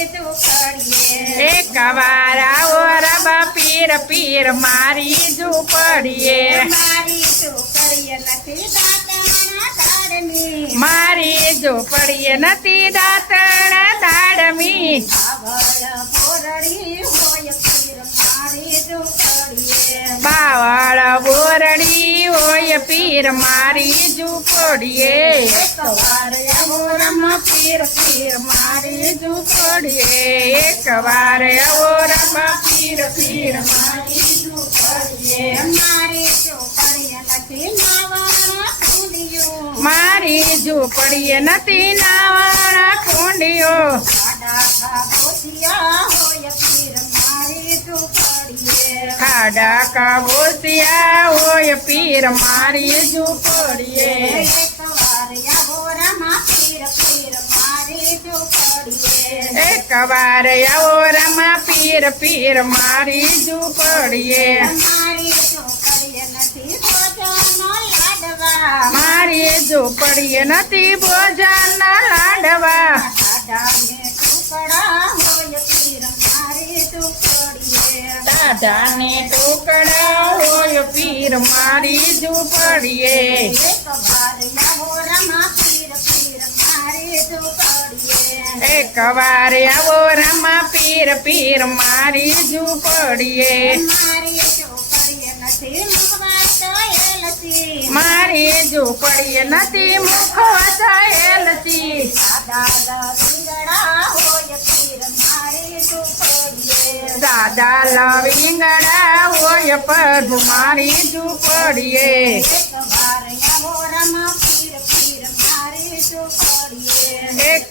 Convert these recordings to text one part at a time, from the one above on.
મારે ઝૂંપડીએ એક વાર આવો રમા પીર પીર મારી ઝૂંપડીએ મારી ઝૂંપડીએ નથી દાંતણા કાળની મારી ઝૂંપડીએ નથી દાંતણ દાડમી બાવળ બોરડી હોય પીર મારી ઝૂંપડીએ બાવળ બોરડી હોય પીર મારી ઝૂંપડીએ એક વાર આવો રમ પીર પીર મારી ઝૂંપડીએ એક વાર આવો રમ પીર પીર મારી ઝૂંપડીએ મારી ઝૂંપડીએ નથી નાવાના કુંડિયું મારી ઝૂંપડીએ નથી નાવાના ખુંડીઓ ખાડા ખાબોચિયા હોય પીર મારી ઝૂંપડીએ ખાડા કાબોસિયા હોય પીર મારી ઝૂંપડીએ ઝૂંપડીએ એક વાર આવો રમા પીર પીર મારી ઝૂંપડીએ. મારી ઝૂંપડીએ નથી ભોજનના લાડવા. મારી ભોજન લાડવા. ટુકડા હોય પીર મારી ઝૂંપડીએ. દાદાને ટુકડા હોય પીર મારી ઝૂંપડીએ. ઝૂંપડીએ એક વાર આવો રામા પીર પીર મારી ઝૂંપડીએ. મારી ઝૂંપડીએ નથી મુખ પીર મારી ઝૂંપડીએ. દાદા લવિંગડા હોય પ્રભુ મારી ઝૂંપડીએ. ઝૂંપડીએ એક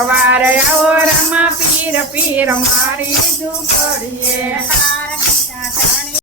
સવાર આવો પીર પીર મારી ઝૂંપડીએ